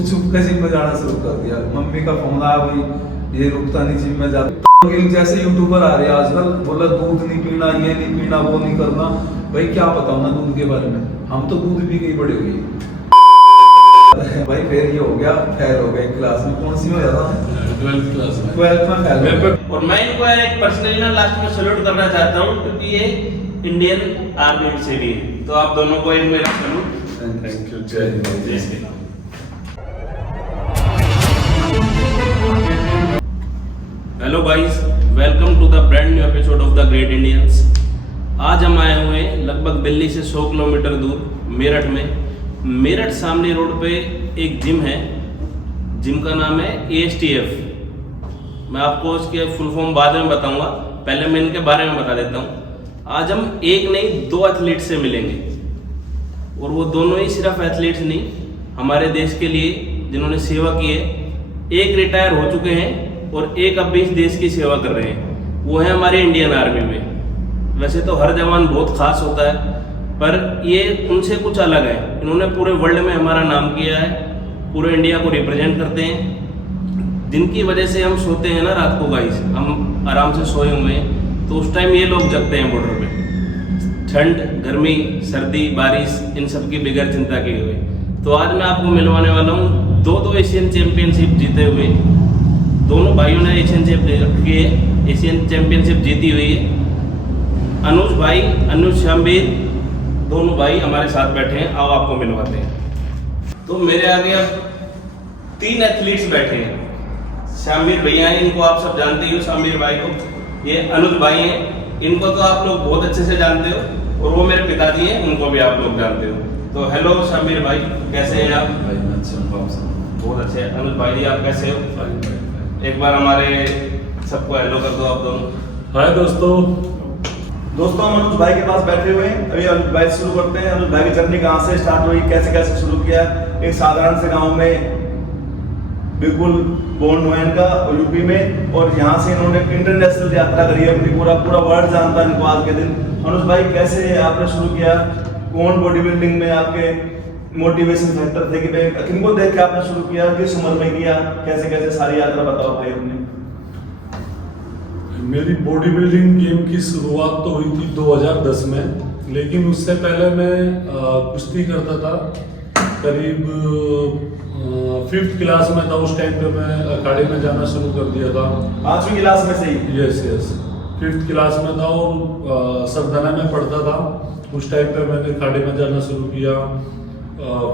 छुप छुप के जिम में जाना शुरू कर दिया। मम्मी का फोन आया, भाई ये रुकता नहीं जिम में जाता। जैसे यूट्यूबर आ रहे हैं आजकल, बोला दूध नहीं पीना, ये नहीं पीना, वो नहीं करना। भाई क्या पता ना दूध के बारे में, हम तो दूध पी के ही बड़े हुए। भाई फिर ये हो गया, फेल हो गए क्लास में। कौन सी में था? 12th क्लास में। 12th में फेल। और मैं इनको एक पर्सनली ना लास्ट में सैल्यूट करना चाहता हूँ, क्योंकि ये इंडियन आर्मी से भी है। तो आप दोनों को एक मेरा सैल्यूट। Thank you. जय हिंद। जय Shri Ram. Hello guys, welcome to the brand new episode of the great Indians. आज हम आए हुए हैं लगभग दिल्ली से 100 किलोमीटर दूर मेरठ में। मेरठ सामने रोड पे एक जिम है, जिम का नाम है ASTF। मैं आपको इसके फुल फॉर्म बाद में बताऊंगा, पहले मैं इनके बारे में बता देता हूँ। आज हम एक नहीं 2 एथलीट से मिलेंगे, और वो दोनों ही सिर्फ एथलीट्स नहीं, हमारे देश के लिए जिन्होंने सेवा की है। एक रिटायर हो चुके हैं और एक अब भी इस देश की सेवा कर रहे हैं, वो है हमारे इंडियन आर्मी में। वैसे तो हर जवान बहुत खास होता है, पर ये उनसे कुछ अलग है। इन्होंने पूरे वर्ल्ड में हमारा नाम किया है, पूरे इंडिया को रिप्रेजेंट करते हैं। जिनकी वजह से हम सोते हैं ना रात को गाइस, हम आराम से सोए हुए हैं, तो उस टाइम ये लोग जगते हैं बॉर्डर पे, ठंड, गर्मी, सर्दी, बारिश, इन सब की बगैर चिंता किए हुए। तो आज मैं आपको मिलवाने वाला हूँ 2 एशियन चैंपियनशिप जीते हुए। दोनों भाइयों ने एशियन चैंपियनशिप जीती हुई है। अनुज भाई, अनुज शामवीर, दोनों भाई हमारे साथ बैठे हैं। आओ आपको मिलवाते हैं। तो मेरे आगे अब 3 एथलीट्स बैठे हैं। शामवीर भैया हैं, इनको आप सब जानते ही हो, शामवीर भाई को। ये अनुज भाई हैं, इनको तो आप लोग बहुत अच्छे से जानते हो, और वो मेरे पिताजी हैं, उनको भी आप लोग जानते हो। तो हेलो शामवीर भाई, कैसे हैं आप? भाई मैं अच्छा हूँ, आप सब बहुत अच्छे हैं। अनुज भाई जी, आप कैसे हो? भाई। एक बार हमारे सबको हेलो कर दो आप दोनों। हाय दोस्तों। हम अनुज भाई के पास बैठे हुए हैं। अभी अनुज भाई शुरू करते हैं। अनुज भाई की जर्नी कहाँ से स्टार्ट हुई, कैसे कैसे शुरू किया? एक साधारण से गांव में बिल्कुल बोर्न हुए इनका, और यूपी में, और यहाँ से इन्होंने इंटरनेशनल यात्रा करी है अपनी। पूरा वर्ल्ड जानता है इनको आज के दिन। अनुज भाई, कैसे आपने शुरू किया? कौन बॉडी बिल्डिंग में आपके मोटिवेशन फैक्टर थे कि भाई किनको देख के आपने शुरू किया, किस उम्र में किया, कैसे कैसे सारी यात्रा बताओ भाई अपनी। मेरी बॉडी बिल्डिंग गेम की शुरुआत तो हुई थी 2010 में, लेकिन उससे पहले मैं कुश्ती करता था। करीब 5th क्लास में था उस टाइम पे मैं अखाड़े में जाना शुरू कर दिया था। 5वीं क्लास में से ही? यस 5th क्लास में था, और सरदाना में पढ़ता था। उस टाइम पे मैंने अखाड़े में जाना शुरू किया।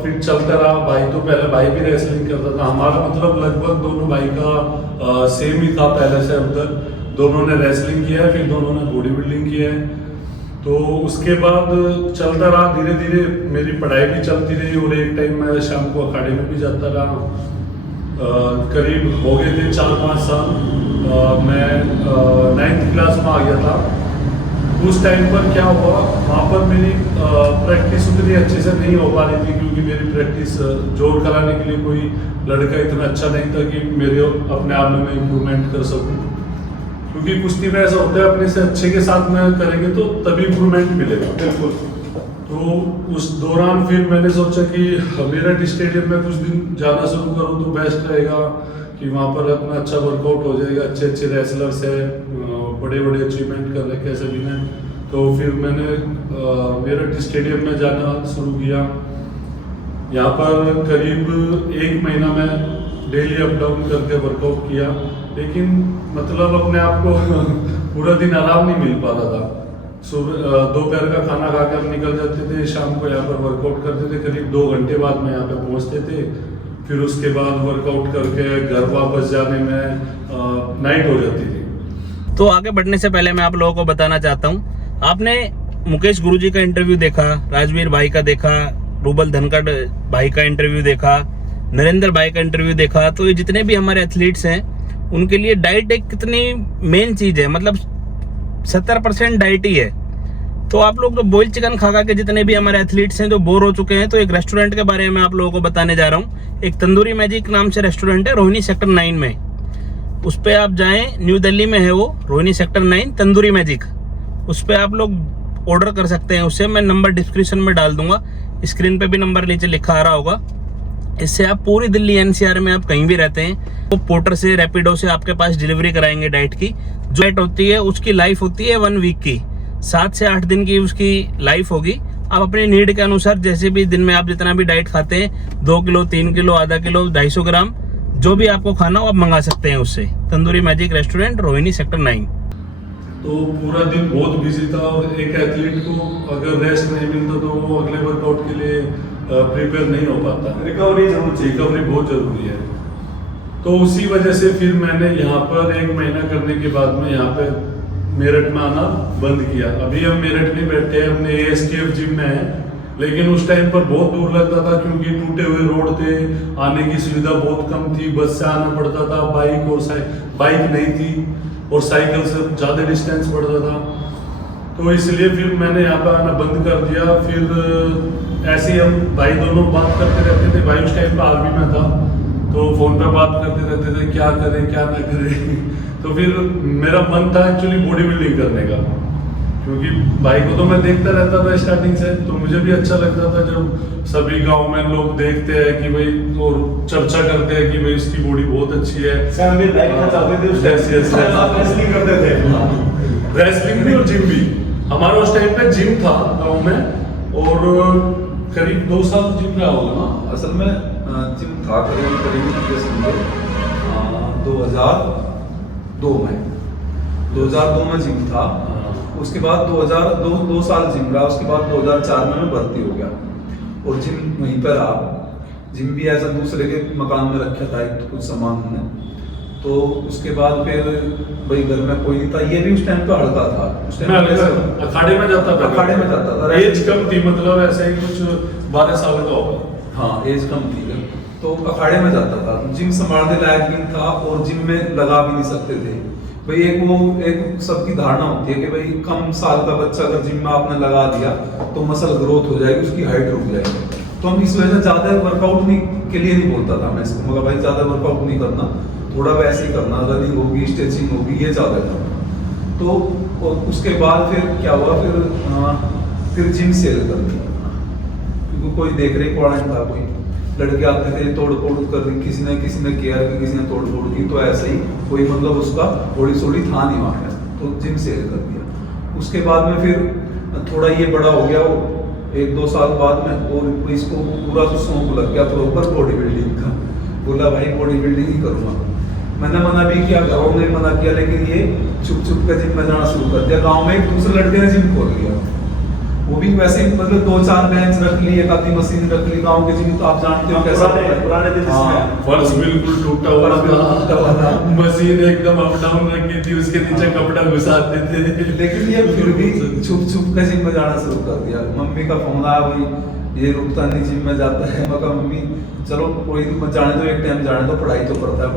फिर चलता रहा। भाई तो पहले भाई भी रेसलिंग करता था। हमारा मतलब लगभग दोनों भाई का सेम ही था पहले से अब तक। दोनों ने रेसलिंग किया है, फिर दोनों ने बॉडी बिल्डिंग किया है। तो उसके बाद चलता रहा, धीरे धीरे मेरी पढ़ाई भी चलती रही, और एक टाइम मैं शाम को अखाड़े में भी जाता रहा। करीब हो गए थे 4-5 साल। मैं 9th क्लास में आ गया था। उस टाइम पर क्या हुआ, वहाँ पर मेरी प्रैक्टिस उतनी अच्छे से नहीं हो पा रही थी, क्योंकि मेरी प्रैक्टिस जोर कराने के लिए कोई लड़का इतना अच्छा नहीं था कि मेरे अपने आप में मैं इम्प्रूवमेंट कर सकूँ। क्योंकि कुश्ती में ऐसा होता है, अपने से अच्छे के साथ में करेंगे तो तभी इम्प्रूवमेंट मिलेगा। बिल्कुल। तो उस दौरान फिर मैंने सोचा कि मेरठ स्टेडियम में कुछ दिन जाना शुरू करूँ तो बेस्ट रहेगा, कि वहाँ पर अपना अच्छा वर्कआउट हो जाएगा। अच्छे रेसलर्स है, बड़े अचीवमेंट कर रहे कैसे भी हैं। तो फिर मैंने मेरठ स्टेडियम में जाना शुरू किया। यहाँ पर करीब 1 महीना मैं डेली अप डाउन करके वर्कआउट किया, लेकिन मतलब अपने आप को पूरा दिन आराम नहीं मिल पाता था। सुबह दोपहर का खाना खाकर निकल जाते थे, शाम को यहाँ पर वर्कआउट करते थे। करीब 2 घंटे बाद में यहाँ पे पहुँचते थे। फिर उसके बाद वर्कआउट करके घर वापस जाने में नाइट हो जाती थी। तो आगे बढ़ने से पहले मैं आप लोगों को बताना चाहता हूँ, आपने मुकेश गुरुजी का इंटरव्यू देखा, राजवीर भाई का देखा, रूबल धनखड़ भाई का इंटरव्यू देखा, नरेंद्र भाई का इंटरव्यू देखा। तो ये जितने भी हमारे एथलीट्स हैं, उनके लिए डाइट एक कितनी मेन चीज है, मतलब 70% डाइट ही है। तो आप लोग जो बॉइल्ड चिकन खा के जितने भी हमारे एथलीट्स हैं जो बोर हो चुके हैं, तो एक रेस्टोरेंट के बारे में आप लोगों को बताने जा रहा हूँ। एक तंदूरी मैजिक नाम से रेस्टोरेंट है, रोहिणी सेक्टर 9 में। उस पर आप जाएं, न्यू दिल्ली में है वो, रोहिणी सेक्टर 9 तंदूरी मैजिक। उस पर आप लोग ऑर्डर कर सकते हैं। उससे मैं नंबर डिस्क्रिप्शन में डाल दूंगा, स्क्रीन पे भी नंबर नीचे लिखा आ रहा होगा। इससे आप पूरी दिल्ली एनसीआर में आप कहीं भी रहते हैं तो पोर्टर से रैपिडो से आपके पास डिलीवरी कराएंगे डाइट की। जो डाइट होती है उसकी लाइफ होती है 1 वीक की, 7 से 8 दिन की उसकी लाइफ होगी। आप अपने नीड के अनुसार जैसे भी दिन में आप जितना भी डाइट खाते हैं 2 किलो 3 किलो आधा किलो 250 ग्राम जो भी आपको खाना हो आप मंगा सकते हैं उससे। Tandoori magic restaurant Rohini sector 9। तो पूरा दिन बहुत बिजी था और एक एथलीट को अगर रेस्ट नहीं मिलता तो वो अगले वर्कआउट के लिए प्रिपेयर नहीं हो पाता। रिकवरी जरूर चाहिए, रिकवरी बहुत जरूरी है। तो उसी वजह से फिर मैंने यहाँ पर 1 महीना करने के बाद में यहाँ पे मेरठ में आना बंद किया। अभी हम मेरठ में बैठे हैं, अपने ASKF जिम में हैं, लेकिन उस टाइम पर बहुत दूर लगता था क्योंकि टूटे हुए रोड थे, आने की सुविधा बहुत कम थी, बस से आना पड़ता था, बाइक नहीं थी और साइकिल से ज़्यादा डिस्टेंस पड़ता था। तो इसलिए फिर मैंने यहाँ पर आना बंद कर दिया। फिर ऐसे ही हम भाई दोनों बात करते रहते थे। भाई उस टाइम पर आर्मी में था तो फ़ोन पे बात करते रहते थे क्या करें क्या ना करें। तो फिर मेरा मन था एक्चुअली बॉडी बिल्डिंग करने का, क्योंकि भाई को तो मैं देखता रहता था स्टार्टिंग से, तो मुझे भी अच्छा लगता था जब सभी गांव में लोग देखते हैं कि भाई और चर्चा करते हैं कि भाई इसकी बॉडी बहुत अच्छी है। रेसलिंग करते थे, रेसलिंग भी और जिम भी। हमारा उस टाइम पे जिम था गांव में और करीब 2 साल जिम रहा होगा ना। असल में जिम था करीब ये समझो 2002 में जिम था। उसके बाद 2 साल जिम रहा, उसके बाद 2004 में मैं भर्ती हो गया और जिम वहीं पर रहा। जिम भी ऐसा दूसरे के मकान में रखा था एक कुछ सामान हमने। तो उसके बाद फिर भाई घर में कोई नहीं था, ये भी उस टाइम पे हड़का था। उस टाइम अखाड़े में जाता था। अखाड़े में जाता था, एज कम थी, मतलब ऐसे ही कुछ 12 साल का होगा। हाँ एज कम थी तो अखाड़े में जाता था। जिम संभालने लायक भी था और जिम में लगा भी नहीं सकते थे भाई। एक सबकी धारणा होती है कि भाई कम साल का बच्चा अगर जिम में आपने लगा दिया तो मसल ग्रोथ हो जाएगी, उसकी हाइट रुक जाएगी। तो हम इस वजह से ज्यादा वर्कआउट के लिए नहीं बोलता था मैं इसको, मगर भाई ज्यादा वर्कआउट नहीं करना, थोड़ा वैसे ही करना, रनिंग होगी स्ट्रेचिंग होगी ये ज्यादा करना। तो और उसके बाद फिर क्या हुआ, फिर जिम सेल कर दिया क्योंकि कोई देख रेख वाला नहीं था। कोई लड़के आते थे तोड़ फोड़ कर दी, किसी ने केयर की, किसी ने तोड़ फोड़ की, तो ऐसे ही कोई मतलब उसका थोड़ी सोड़ी था नहीं वहाँ पे, तो जिम सेल कर दिया। उसके बाद में फिर थोड़ा ये बड़ा हो गया, वो 1-2 साल बाद में और इसको पूरा तो शौक लग गया प्रॉपर बॉडी बिल्डिंग का। बोला भाई बॉडी बिल्डिंग ही करूँगा। मैंने मना भी किया, घरों ने मना किया, लेकिन ये छुप कर जिम में जाना शुरू कर दिया। गाँव में एक दूसरे लड़के ने जिम खोल लिया, वो भी वैसे ही मतलब 2-4 बेंच रख ली, एक आधी मशीन रख ली। गांव के जिम तो आप जानते हो कैसा पुराने दिन जिसमें फर्श बिल्कुल टूटा हुआ था, मशीन एकदम अप डाउन रखी थी, उसके नीचे कपड़ा घुसाते थे। लेकिन ये फिर भी छुप कर जिम में जाना शुरू कर दिया। मम्मी का फोन आया, भाई ये रुकता नहीं जिम में जाता है। मैं कहा मम्मी चलो कोई जाने दो, एक टाइम जाने दो, पढ़ाई तो करता है।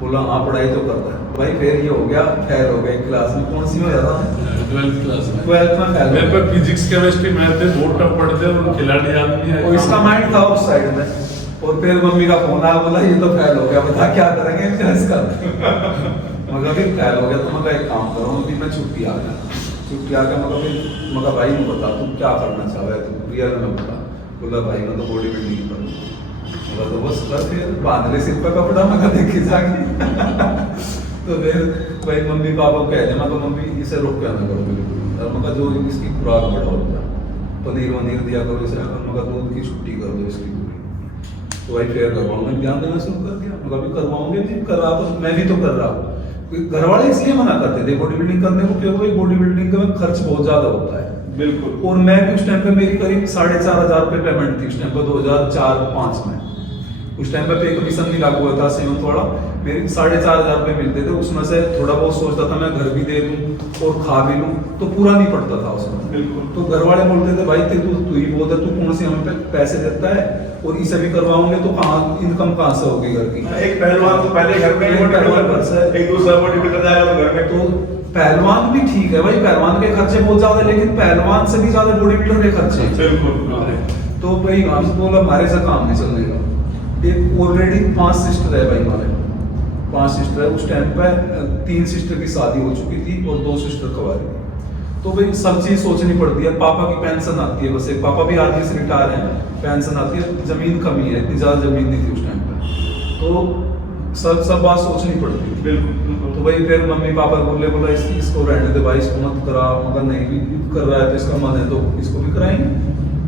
बोला हाँ पढ़ाई तो करता है भाई। फिर ये हो गया फेल हो गया क्लास में। कौन सी में जाता है? 12th क्लास में। 12th में फेल। मेरे पे फिजिक्स केमिस्ट्री मैथ थे, बहुत टफ पढ़ते और खिलाड़ी याद नहीं आया। और इसका माइंड था उस साइड में। और फिर मम्मी का फोन आया, बोला ये तो फेल हो गया, बता क्या करेंगे इसका। मगर फिर फेल हो गया तो मैं एक काम करो, अभी मैं छुट्टी आ गया। छुट्टी आ गया मगर भाई नहीं बता तुम क्या करना चाह रहे तुम रियल में बता। बोला भाई मैं तो बॉडी बिल्डिंग करूँ। तो बस कर फिर बांध ले सिर पर कपड़ा, मैं देखी जाके। तो फिर भाई मम्मी पापा को कह देना, तो मम्मी इसे रोक के आना करो बिल्कुल, और मगर जो इसकी खुराक बढ़ाओ, पनीर वनीर दिया करो इसे, मगर दूध की छुट्टी कर दो इसकी पूरी। तो भाई फिर करवाऊंगा, ध्यान देना शुरू कर दिया। मगर अभी करवाऊंगे नहीं, कर रहा तो मैं भी तो कर रहा हूँ। घर वाले इसलिए मना करते थे बॉडी बिल्डिंग करने को, क्योंकि बॉडी बिल्डिंग का खर्च बहुत ज्यादा होता है। बिल्कुल। और मैं भी उस टाइम पे मेरी करीब 4,500 रुपये पेमेंट थी उस टाइम पर 2004-5 में। उस टाइम पे पे कमीशन नहीं लागू हुआ था सेवंथ वाला। मेरे 4,500 रुपये मिलते थे, उसमें से थोड़ा बहुत सोचता था मैं घर भी दे दूं और खा भी लूं, तो पूरा नहीं पड़ता था उसमें। बिल्कुल। तो घर वाले बोलते थे भाई तू ही बोलता, तू कौन सी हमें पैसे देता है और इसे भी करवाओगे तो कहाँ इनकम कहाँ से होगी घर की। एक पहलवान तो पहले घर में एक दूसरा बॉडी बिल्डर जाएगा तो घर में। तो पहलवान भी ठीक है भाई, पहलवान के खर्चे बहुत ज्यादा, लेकिन पहलवान से भी ज्यादा बॉडी बिल्डर के खर्चे। बिल्कुल। तो भाई हमसे बोला हमारे से काम नहीं चलने का। एक ऑलरेडी 5 सिस्टर है भाई हमारे, 5 सिस्टर है। उस टाइम पर 3 सिस्टर की शादी हो चुकी थी और 2 सिस्टर कवारी थी। तो भाई सब चीज सोचनी पड़ती है। पापा की पेंशन आती है, बस एक पापा भी आर्मी से रिटायर हैं, पेंशन आती है, जमीन कमी है, इतनी ज्यादा जमीन नहीं थी उस टाइम पे, तो सब बात सोचनी पड़ती है। बिल्कुल। तो भाई फिर मम्मी पापा बोला इसको रहने दे भाई, इसको मत करा, अगर नहीं भी कर रहा है तो इसका मन है तो इसको भी कराएंगे,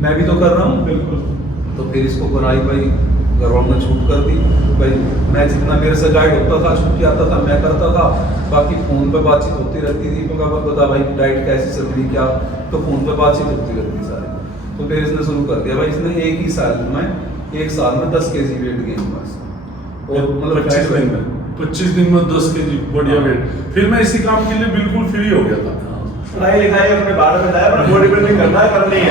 मैं भी तो कर रहा हूँ। बिल्कुल। तो फिर इसको कराई भाई, घर वालों ने छूट कर दी भाई। मैं जितना मेरे से गाइड होता था, छुट्टी आता था, मैं करता था, बाकी फोन पे बातचीत होती रहती थी। मैं कहा बता भाई डाइट कैसी चल रही क्या, तो फोन पे बातचीत होती रहती सारी। तो फिर इसने शुरू कर दिया भाई, इसने एक साल में 10 kg वेट गेन बस, और मतलब 25 दिन में 10 kg बढ़िया वेट। फिर मैं इसी काम के लिए बिल्कुल फ्री हो गया था। पढ़ाई लिखाई अपने बारे में लाया, बॉडी बिल्डिंग करनी है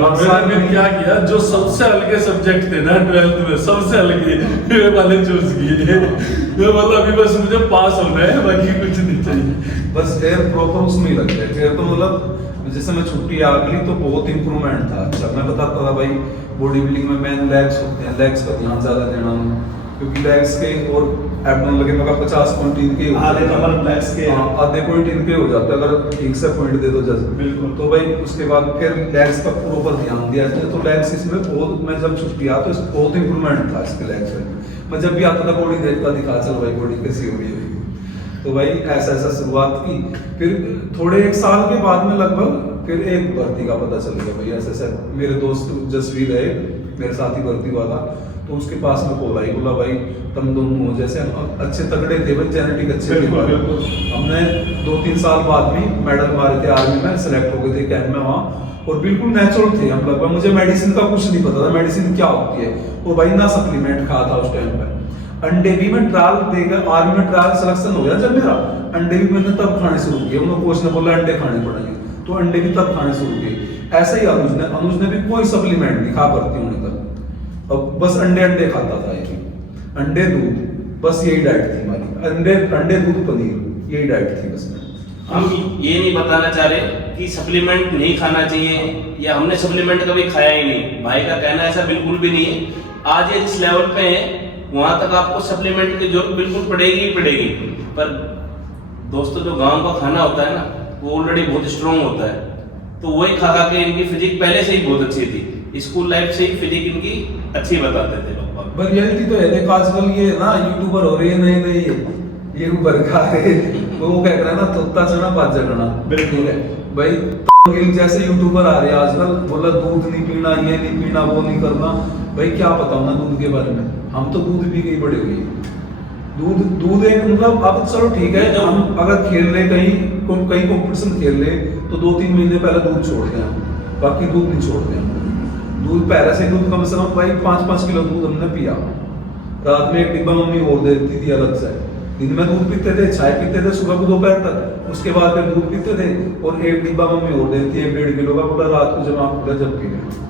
बस। मैंने क्या किया, जो सबसे हल्के सब्जेक्ट थे ना 12th में, सबसे हल्के मेरे वाले चूज किए। मैं मतलब अभी बस मुझे पास होना है, बाकी कुछ नहीं चाहिए। बस फिर प्रॉपर उसमें ही लग गए। फिर तो मतलब जैसे मैं छुट्टी आ गई तो बहुत इंप्रूवमेंट था। अच्छा मैं बताता था भाई, बॉडी बिल्डिंग में मेन लेग्स होते हैं, लेग्स का ध्यान ज्यादा देना, क्योंकि लेग्स के और एब्डोमेन लगे मगर 50 पॉइंट इनके आधे नंबर लेग्स के, आधे पॉइंट इनके हो जाते हैं अगर ठीक से पॉइंट दे दो जैसे। बिल्कुल। तो भाई उसके बाद फिर लेग्स का प्रॉपर ध्यान दिया जाए, तो लेग्स इसमें बहुत, मैं जब छुट्टी आ तो बहुत इंप्रूवमेंट था इसके लेग्स में। मैं जब भी आता था बॉडी देखता, दिखा चल भाई बॉडी कैसी हो रही है। तो भाई ऐसा शुरुआत की। फिर थोड़े 1 साल के बाद में लगभग फिर एक भर्ती का पता चल गया भाई, ऐसे मेरे दोस्त जसवीर है मेरे साथ ही भर्ती हुआ था, तो उसके पास में कॉल आई, बोला भाई तुम दोनों हो जैसे अच्छे तगड़े थे भाई, जेनेटिक अच्छे थे। हमने 2-3 साल बाद में मेडल मारे थे, आर्मी में सेलेक्ट हो गए थे कैंप में वहाँ, और बिल्कुल नेचुरल थे हम लगभग। मुझे मेडिसिन का कुछ नहीं पता था, मेडिसिन क्या होती है, और भाई ना सप्लीमेंट खा था उस टाइम पे। अंडे भी मैं ट्रायल देकर, आर्मी में ट्रायल सिलेक्शन हो गया जब मेरा, अंडे भी मैंने तब खाने शुरू किए। उन्होंने कोच ने बोला अंडे खाने पड़ेंगे, तो अंडे भी तब खाने शुरू किए। ऐसे ही अनुज ने भी कोई सप्लीमेंट नहीं खा भर्ती होने तक, अब बस अंडे खाता था, ये अंडे दूध, बस यही डाइट थी हमारी, अंडे दूध पनीर, यही डाइट थी बस। हम ये नहीं बताना चाह रहे कि सप्लीमेंट नहीं खाना चाहिए, या हमने सप्लीमेंट कभी खाया ही नहीं। भाई का कहना ऐसा बिल्कुल भी नहीं है। आज ये जिस लेवल पे है वहां तक आपको सप्लीमेंट की जरूरत बिल्कुल पड़ेगी ही पड़ेगी। पर दोस्तों जो गांव का खाना होता है ना, वो ऑलरेडी बहुत स्ट्रॉन्ग होता है, तो वही खा खा के इनकी फिजिक पहले से ही बहुत अच्छी थी। स्कूल लाइफ से ही फिजिक इनकी अच्छी बताते थे लोग। पर रियलिटी तो है, देखो आजकल ये ना यूट्यूबर हो रही है नई ये ऊपर का है, वो कह रहा है ना तोता चना पाँच जगना। बिल्कुल है भाई, गिल जैसे यूट्यूबर आ रहे हैं आजकल, बोला दूध नहीं पीना, ये नहीं पीना, वो नहीं करना। भाई क्या बताऊं ना दूध के बारे में, हम तो दूध पी के ही बड़े हुए। दूध एक मतलब, अब चलो ठीक है, हम अगर खेल रहे कहीं कंपटीशन खेल रहे तो 2-3 महीने पहले दूध छोड़ते हैं, बाकी दूध नहीं छोड़ते हैं। दूध पहले से दूध कम से कम भाई 5-5 किलो दूध हमने पिया। रात में 1 डिब्बा मम्मी और दे देती थी अलग से। दिन में दूध पीते थे, चाय पीते थे सुबह को दोपहर तक, उसके बाद फिर दूध पीते थे, और 1 डिब्बा मम्मी और देती है 1.5 किलो का, पूरा रात को जब आप पूरा जब पी रहे।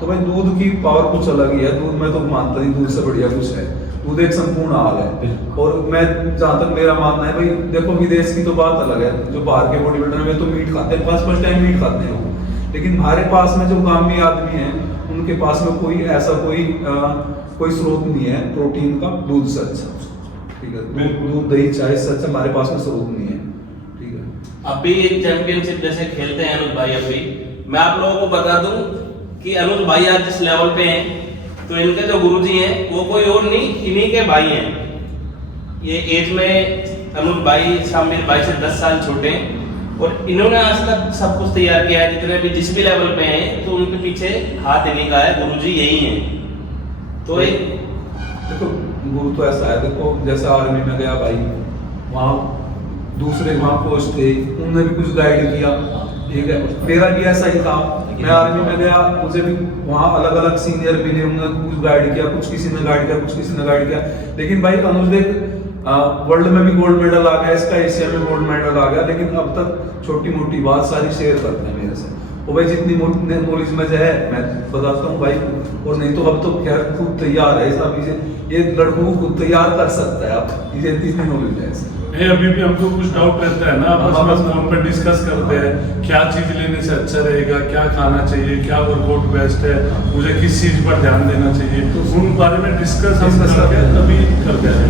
तो भाई दूध की पावर कुछ अलग ही है। दूध में तो मानता नहीं, दूध से बढ़िया कुछ है। दूध एक संपूर्ण आहार है। और मैं जहाँ तक मेरा मानना है भाई, देखो विदेश की तो बात अलग है, जो बाहर के बॉडी बिल्डर में तो मीट खाते हैं, 5 टाइम मीट खाते हैं वो, लेकिन हमारे पास में जो ग्रामीण आदमी है उनके पास में कोई ऐसा कोई स्रोत नहीं है प्रोटीन का दूध से अच्छा। ठीक है, दूध दही चाय से अच्छा हमारे पास में स्रोत नहीं है। ठीक है, अभी चैंपियनशिप जैसे खेलते हैं अनुज भाई, अभी मैं आप लोगों को बता दूं कि अनुज भाई आज जिस लेवल पे हैं, तो इनके जो गुरुजी हैं वो कोई और नहीं, इन्हीं के भाई हैं। ये एज में अनुज भाई शामिल भाई से 10 साल छोटे हैं, और इन्होंने आज तक सब कुछ तैयार किया है। जितने भी जिस भी लेवल पे हैं, तो उनके पीछे हाथ इन्हीं का है, गुरुजी यही हैं। तो एक देखो गुरु तो ऐसा है, देखो जैसे आर्मी में गया भाई, वहाँ दूसरे वहाँ पोस्ट थे, उन्होंने भी कुछ गाइड किया। ठीक है, मेरा भी ऐसा ही था, मैं आर्मी में गया, मुझे भी वहाँ अलग अलग सीनियर मिले, उन्होंने कुछ गाइड किया, कुछ किसी ने गाइड किया, कुछ किसी ने गाइड किया। लेकिन भाई अनुज देख, वर्ल्ड में भी गोल्ड मेडल आ गया इसका, एशिया में गोल्ड मेडल आ गया, लेकिन अब तक छोटी मोटी बात सारी शेयर करते हैं मेरे से। और भाई जितनी नॉलेज में है मैं बताता हूँ भाई, और नहीं तो अब तो खैर खुद तैयार है सब, ये लड़कों को खुद तैयार कर सकता है आप, ये इतनी नॉलेज है इससे। अभी भी हमको कुछ डाउट रहता है ना, आपस में फोन पर डिस्कस करते हैं क्या चीज लेने से अच्छा रहेगा, क्या खाना चाहिए, क्या वर्कआउट बेस्ट है, मुझे किस चीज पर ध्यान देना चाहिए, तो उन बारे में डिस्कस हम करके तभी करते हैं।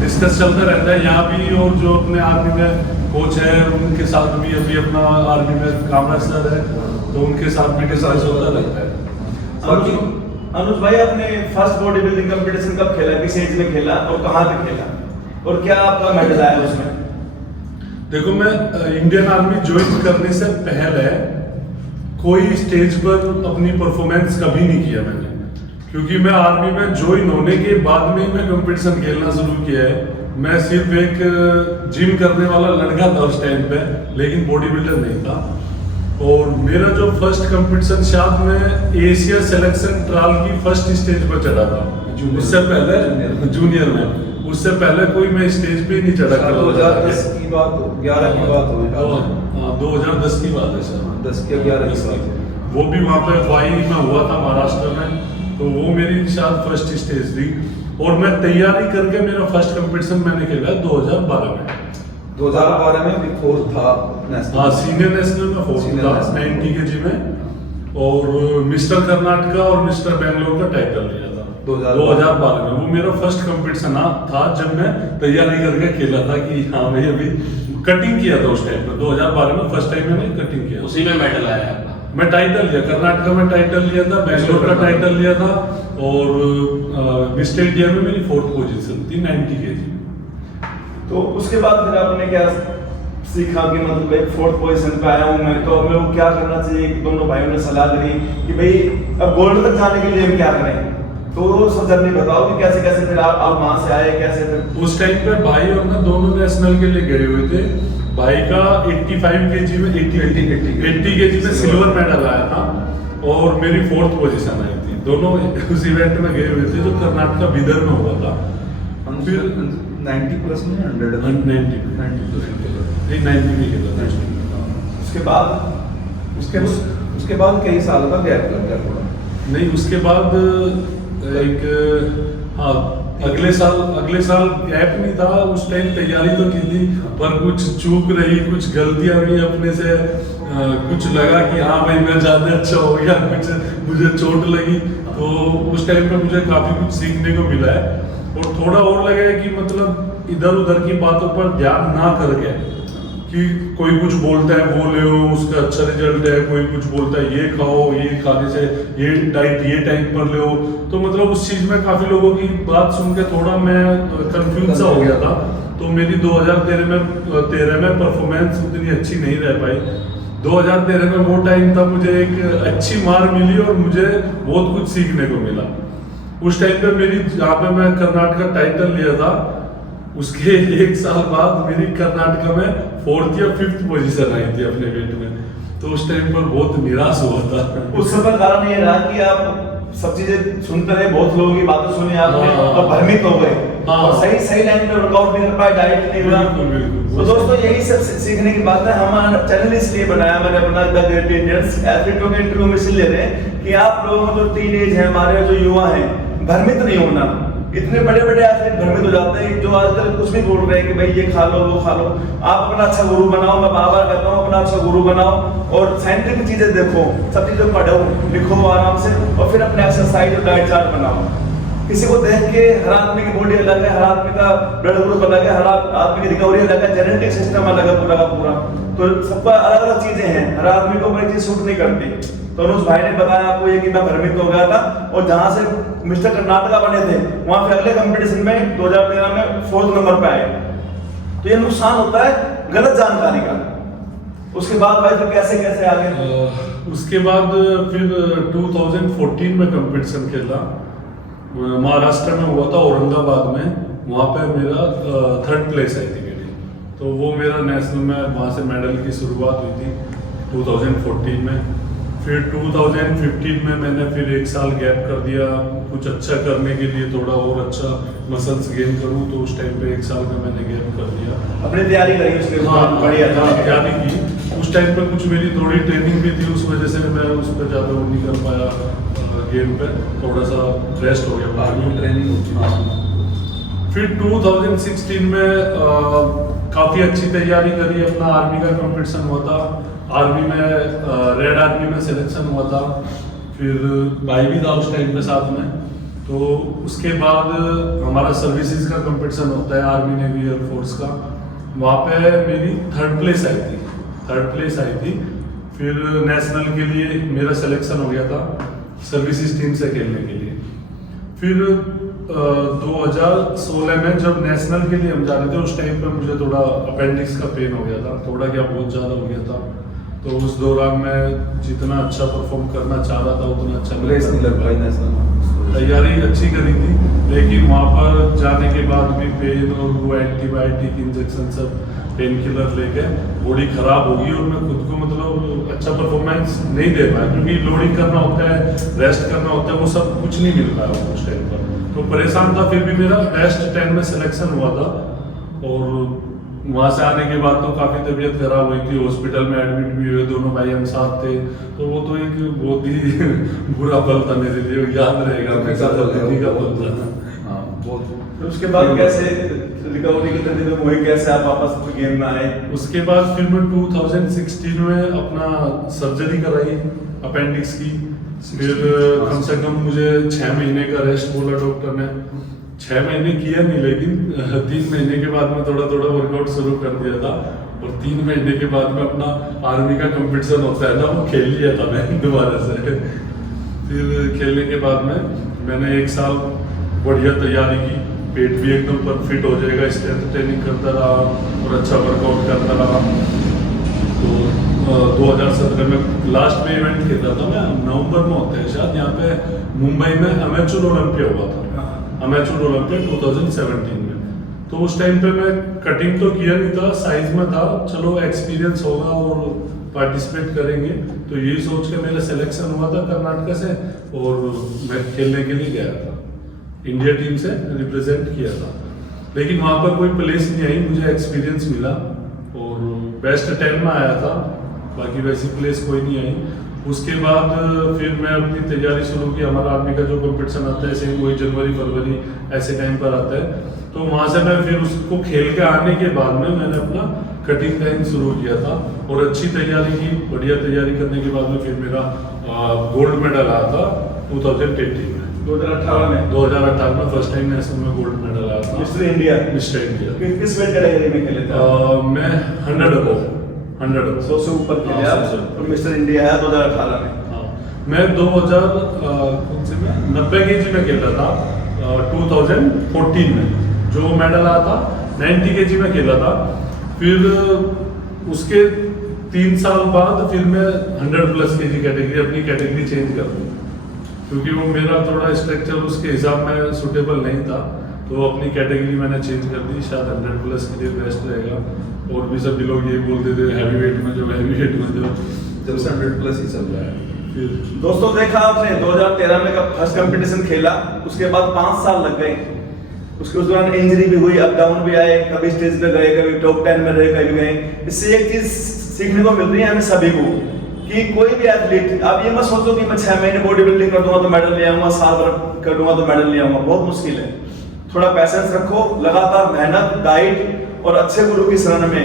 डिस्कस चलता रहता है यहाँ भी, और जो अपने आर्मी में कोच है, उनके साथ भी अभी अपना आर्मी में कामराज सर है, तो उनके साथ भी डिस्कस होता रहता है। अनुज भाई, आपने फर्स्ट बॉडी बिल्डिंग कंपटीशन कब खेला, किस एज में खेला और कहाँ पे खेला, और क्या आपका मेडल आया उसमें? देखो, मैं इंडियन आर्मी ज्वाइन करने से पहले कोई स्टेज पर अपनी परफॉर्मेंस कभी नहीं किया मैंने, क्योंकि मैं आर्मी में ज्वाइन होने के बाद में ही मैं कंपटीशन खेलना शुरू किया है। मैं सिर्फ एक जिम करने वाला लड़का था उस टाइम पे, लेकिन बॉडी बिल्डर नहीं था। और मेरा जो फर्स्ट कंपटीशन शायद मैं एशिया सिलेक्शन ट्रायल की फर्स्ट स्टेज पर चढ़ा था। उससे पहले जूनियर में, उससे पहले कोई मैं स्टेज पे ही नहीं चढ़ा। 2010 की बात, 11 की बात हो, 2010 की बात है सर, 10 की 11 की बात। वो भी वहाँ पे वाई में हुआ था महाराष्ट्र में, तो वो मेरी शायद फर्स्ट स्टेज थी। और मैं तैयारी करके मेरा फर्स्ट कंपटीशन मैंने खेला 2012 में। 2012 में भी फोर्थ था नेशनल। हाँ, सीनियर नेशनल में फोर्थ था 90 kg में, और मिस्टर कर्नाटका और मिस्टर बेंगलोर का टाइटल लिया था 2012 में। वो मेरा फर्स्ट कंपटीशन था जब मैं तैयारी करके खेला था कि हाँ भाई अभी कटिंग किया था उस टाइम पर। 2012 में फर्स्ट टाइम मैंने कटिंग किया, उसी में मेडल आया आपका। मैं टाइटल लिया, कर्नाटका में टाइटल लिया था, बेंगलोर का टाइटल लिया था, और मिस्टर इंडिया में मेरी फोर्थ पोजीशन थी 90 kg। तो उसके बाद फिर आपने क्या सीखा कि मतलब एक फोर्थ पोजीशन पे आया हूँ मैं, तो अब मेरे को क्या करना चाहिए? कि दोनों भाइयों ने सलाह दी कि भाई अब गोल्ड तक जाने के लिए हम क्या करें, तो सब जर्नी बताओ कि कैसे कैसे फिर आप वहां से आए, कैसे फिर? उस टाइम पे भाई और मैं दोनों नेशनल के लिए गए हुए थे। भाई का 85 kg में 80 kg में सिल्वर मेडल आया था, और मेरी फोर्थ पोजीशन आई थी। दोनों उस इवेंट में गए हुए थे जो कर्नाटका बिदर में हुआ था। फिर 90 प्लस में 190 नहीं खेला। उसके बाद कई साल का गैप लग गया थोड़ा। नहीं, उसके बाद एक हाँ अगले साल गैप नहीं था। उस टाइम तैयारी तो की थी, पर कुछ चूक रही, कुछ गलतियां हुई अपने से। कुछ लगा कि हाँ भाई मैं ज़्यादा अच्छा हो गया, कुछ मुझे चोट लगी, तो उस टाइम पे मुझे काफ़ी कुछ सीखने को मिला है। और थोड़ा और लगा है कि मतलब इधर उधर की बातों पर ध्यान ना करके, कि कोई कुछ बोलता है वो ले उसका अच्छा रिजल्ट है, कोई कुछ बोलता है ये खाओ, ये खाने से ये डाइट ये टाइम पर ले, तो मतलब उस चीज़ में काफ़ी लोगों की बात सुन के थोड़ा मैं कंफ्यूज सा हो गया था। तो मेरी 2013 में परफॉर्मेंस उतनी अच्छी नहीं रह पाई। 2013 में वो टाइम था, मुझे एक अच्छी मार मिली और मुझे बहुत कुछ सीखने को मिला। उस टाइम पे मेरी जहाँ पे मैं कर्नाटका टाइटल लिया था, उसके एक साल बाद मेरी कर्नाटका में 4th या 5th पोजीशन आई थी अपने वेट में। तो उस टाइम पर बहुत निराश हुआ था। उस समय कारण ये रहा कि आप सब चीजें सुनते रहे, बहुत लोगों की बातें सुनी आपने और भ्रमित हो गए, और सही लाइन पे वर्कआउट नहीं कर पाए, डाइट नहीं हुआ। तो दोस्तों यही सब सीखने की बात है। हमारा चैनल इसलिए बनाया मैंने अपना, द ग्रेट इंडियंस। एथलीटों के इंटरव्यू में इसलिए ले रहे हैं कि आप लोग जो टीनेज है, हमारे जो युवा हैं, भ्रमित नहीं होना। इतने बड़े बड़े एथलीट भ्रमित हो जाते हैं जो आजकल कुछ भी बोल रहे हैं कि भाई ये खा लो वो खा लो। आप अपना अच्छा गुरु बनाओ, मैं बार बार कहता हूँ अपना अच्छा गुरु बनाओ, और साइंटिफिक चीजें देखो, सब चीजें पढ़ो लिखो आराम से, और फिर अपने एक्सरसाइज और डाइट चार्ट बनाओ। किसी को देख के हर आदमी की बॉडी अलग है, हर आदमी का ब्लड ग्रुप अलग है, हर आदमी की रिकवरी अलग है, जेनेटिक सिस्टम अलग है पूरा का पूरा, तो सबका अलग अलग चीजें हैं। हर आदमी को कोई चीज सूट नहीं करती। तो अनुज भाई ने बताया आपको ये कि मैं भ्रमित हो गया था, और जहां से मिस्टर कर्नाटका बने थे वहां पे अगले कंपटीशन में 2013 में 4th नंबर पे आए। तो ये नुकसान होता है गलत जानकारी का। उसके बाद भाई फिर कैसे कैसे आगे? उसके बाद फिर 2014 में कंपटीशन खेला, महाराष्ट्र में हुआ था, औरंगाबाद में। वहाँ पे मेरा 3rd प्लेस आई थी मेरी। तो वो मेरा नेशनल में वहाँ से मेडल की शुरुआत हुई थी 2014 में। फिर 2015 में मैंने फिर एक साल गैप कर दिया, कुछ अच्छा करने के लिए, थोड़ा और अच्छा मसल्स गेन करूँ, तो उस टाइम पे एक साल का मैंने गैप कर दिया। अपनी तैयारी करी उसके बाद? बढ़िया तैयारी की। उस टाइम पे कुछ मेरी थोड़ी ट्रेनिंग भी थी, उस वजह से मैं उस पर ज़्यादा वो नहीं कर पाया गेम पे, थोड़ा सा रेस्ट हो गया। आर्मी ट्रेनिंग होती है। फिर 2016 में काफ़ी अच्छी तैयारी करी, अपना आर्मी का कंपटीशन हुआ था। आर्मी में रेड आर्मी में सिलेक्शन हुआ था। फिर भाई भी था उस टाइम पे साथ में। तो उसके बाद हमारा सर्विसेज का कंपटीशन होता है, आर्मी नेवी एयरफोर्स का। वहाँ पे मेरी थर्ड प्लेस आई थी। फिर नेशनल के लिए मेरा सिलेक्शन हो गया था सर्विसेज टीम से खेलने के लिए। फिर 2016 में जब नेशनल के लिए हम जा रहे थे उस टाइम पर मुझे थोड़ा अपेंडिक्स का पेन हो गया था, थोड़ा क्या बहुत ज़्यादा हो गया था। तो उस दौरान मैं जितना अच्छा परफॉर्म करना चाह रहा था उतना अच्छा रेस नहीं लग पाई नेशनल। तैयारी अच्छी करी थी, लेकिन वहाँ पर जाने के बाद भी पेन और वो एंटीबायोटिक इंजेक्शन सब पेन किलर लेके बॉडी खराब होगी और मैं खुद को मतलब अच्छा परफॉर्मेंस नहीं दे पाया, क्योंकि लोडिंग करना होता है, रेस्ट करना होता है, वो सब कुछ नहीं मिल पाया उस टाइम पर। तो परेशान था। फिर भी मेरा बेस्ट 10 में सिलेक्शन हुआ था और वहाँ से आने के बाद तो काफ़ी तबीयत खराब हुई थी, हॉस्पिटल में एडमिट भी हुए, दोनों भाई हम साथ थे। तो वो तो एक बहुत ही बुरा पल था मेरे लिए, याद रहेगा मेरे साथ का पल था। हाँ बहुत। फिर उसके बाद कैसे रिकवरी के तरीके वही कैसे आप वापस गेम में आए? उसके बाद फिर मैं 2016 में अपना सर्जरी कराई अपेंडिक्स की। फिर कम से कम मुझे 6 महीने का रेस्ट बोला डॉक्टर ने। 6 महीने किया नहीं, लेकिन 3 महीने के बाद में थोड़ा थोड़ा वर्कआउट शुरू कर दिया था। और 3 महीने के बाद में अपना आर्मी का कंपटीशन होता है ना, वो खेल लिया था मैं दोबारा से। फिर खेलने के बाद में मैंने 1 साल बढ़िया तैयारी की, पेट भी एकदम पर फिट हो जाएगा, स्ट्रेंथ ट्रेनिंग करता रहा और अच्छा वर्कआउट करता रहा। तो 2017 में लास्ट में इवेंट खेला था मैं, नवंबर में होता है शायद, यहाँ पे मुंबई में अमेचूर ओलंपिया हुआ था, अमेचूर ओलंपिया 2017 में। तो उस टाइम पे मैं कटिंग तो किया नहीं था, साइज में था, चलो एक्सपीरियंस होगा और पार्टिसिपेट करेंगे। तो यही सोच के मेरा सिलेक्शन हुआ था कर्नाटक से और मैं खेलने के लिए गया था, इंडिया टीम से रिप्रेजेंट किया था। लेकिन वहाँ पर कोई प्लेस नहीं आई, मुझे एक्सपीरियंस मिला और बेस्ट 10 में आया था, बाकी वैसी प्लेस कोई नहीं आई। उसके बाद फिर मैं अपनी तैयारी शुरू की। हमारा आर्मी का जो कंपटीशन आता है सेम वही जनवरी फरवरी ऐसे टाइम पर आता है। तो वहाँ से मैं फिर उसको खेल के आने के बाद में मैंने अपना कटिंग टाइम शुरू किया था और अच्छी तैयारी की। बढ़िया तैयारी करने के बाद में फिर मेरा गोल्ड मेडल आया था 2018 में। 2018 में फर्स्ट टाइम नेशनल में गोल्ड मेडल आया था। मिस्टर इंडिया किस वेट कैटेगरी में खेले थे? मैं 100 अबव 100 से ऊपर खेले आप, तो मिस्टर इंडिया है 2018 में। मैं 90 केजी में खेला था 2014 में, जो मेडल आया था 90 केजी में खेला था। फिर उसके 3 साल बाद फिर मैं 100+ केजी कैटेगरी अपनी कैटेगरी चेंज कर दी, क्योंकि वो मेरा थोड़ा स्ट्रक्चर उसके हिसाब में सूटेबल नहीं था। तो अपनी कैटेगरी मैंने चेंज कर दी, शायद 100+ के लिए बेस्ट रहेगा। और भी सब लोग ये बोलते थे हैवी वेट में जो जब से 100+ ही चल रहा है। फिर दोस्तों देखा आपने 2013 में कब फर्स्ट कंपटीशन खेला, उसके बाद 5 साल लग गए। उसके उस दौरान इंजरी भी हुई, अप डाउन भी आए, कभी स्टेज पे गए, कभी टॉप 10 में रहे, कभी गए। इससे एक चीज सीखने को मिल रही है हमें सभी को कि कोई भी एथलीट, आप ये मत सोचो कि मैं 6 महीने बॉडी बिल्डिंग कर दूंगा तो मेडल ले आऊंगा, साल भर कर दूंगा तो मेडल ले आऊंगा, बहुत मुश्किल है। थोड़ा पैसेंस रखो, लगातार मेहनत, डाइट और अच्छे गुरु की शरण में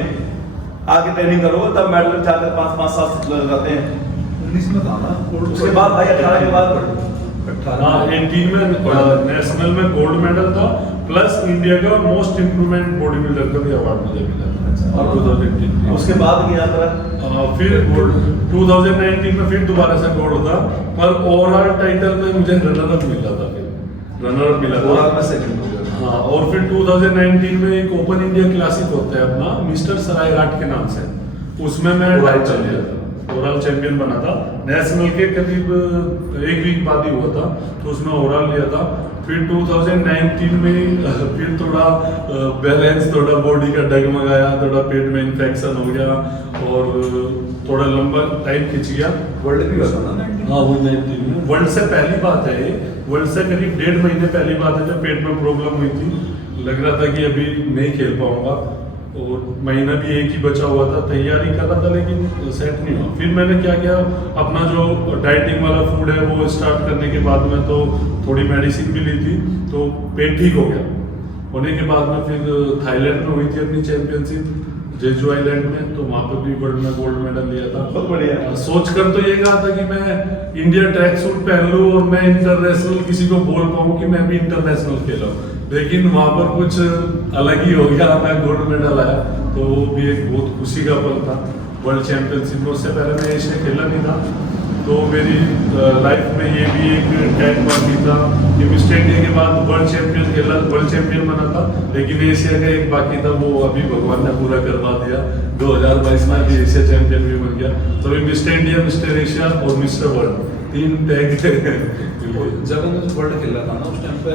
आगे ट्रेनिंग करो, तब मेडल 4-5 साल लग जाते हैं। 19 में था ना। उसके बाद भाई 18 के बाद 18 में नेशनल में गोल्ड मेडल था, प्लस इंडिया का मोस्ट इम्प्रूवमेंट बॉडी बिल्डर का भी अवार्ड मुझे मिला था 2018। उसके बाद की यात्रा फिर 2019 में फिर दोबारा से गोल्ड था, पर ओवरऑल टाइटल में मुझे रनर अप मिला था। फिर रनर अप मिला ओवरऑल में सेकंड हो गया। हाँ, और फिर 2019 में एक ओपन इंडिया क्लासिक होता है अपना मिस्टर सरायघाट के नाम से, उसमें मैं टाइटल लिया था, ओवरऑल चैंपियन बना था। नेशनल के करीब 1 वीक बाद ही हुआ था, तो उसमें ओवरऑल लिया था। फिर 2019 में फिर थोड़ा बैलेंस, थोड़ा बॉडी का डगमगाया, थोड़ा पेट में इन्फेक्शन हो गया और थोड़ा लंबा टाइम खिंच गया। वर्ल्ड भी हुआ था ना 19? हाँ, वो 19 में। वर्ल्ड से पहली बात है ये, वर्ल्ड से करीब 1.5 महीने पहली बात है जब पेट में प्रॉब्लम हुई थी। लग रहा था कि अभी नहीं खेल पाऊंगा और महीना भी एक ही बचा हुआ था, तैयारी कर रहा था लेकिन सेट नहीं हुआ। फिर मैंने क्या किया, अपना जो डाइटिंग वाला फूड है वो स्टार्ट करने के बाद में तो थोड़ी मेडिसिन भी ली थी, तो पेट ठीक हो गया। होने के बाद में फिर थाईलैंड में हुई थी अपनी चैंपियनशिप जेजू आइलैंड में, तो वहाँ पे भी वर्ल्ड में गोल्ड मेडल लिया था। बहुत बढ़िया। सोच कर तो ये कहा था कि मैं इंडिया ट्रैक सूट पहन लूँ और मैं इंटरनेशनल किसी को बोल पाऊँ कि मैं भी इंटरनेशनल खेला हूँ, लेकिन वहाँ पर कुछ अलग ही हो गया। मैं गोल्ड मेडल आया तो वो भी एक बहुत खुशी का पल था। वर्ल्ड चैंपियनशिप में उससे पहले मैं एशिया खेला नहीं था, तो मेरी लाइफ में ये भी एक टैग बाकी था कि मिस्टर इंडिया के बाद वर्ल्ड चैंपियन खेला, वर्ल्ड चैंपियन बना था, लेकिन एशिया का एक बाकी था, वो अभी भगवान ने पूरा करवा दिया। 2022 में भी एशिया चैंपियन भी बन गया। तो अभी मिस्टर इंडिया, मिस्टर एशिया और मिस्टर वर्ल्ड 3 टैग जब अनुज वर्ल्ड खेला था ना, उस टाइम पे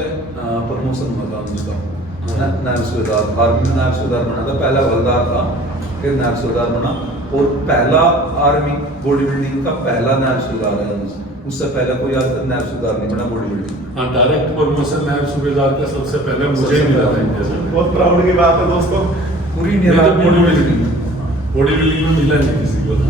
प्रमोशन हुआ था अनुज का, नायब सूबेदार, आर्मी में नायब सूबेदार बना था। पहला हवलदार था, फिर नायब सूबेदार बना, और पहला आर्मी बॉडी बिल्डिंग का पहला नायब सूबेदार है अनुज। उससे पहले कोई आज तक नायब सूबेदार नहीं बना बॉडी बिल्डिंग। हाँ, डायरेक्ट प्रमोशन नायब सूबेदार का सबसे पहले मुझे मिला था इंडिया से। बहुत प्राउड की बात है दोस्तों। पूरी इंडिया बॉडी बिल्डिंग में मिला नहीं किसी को।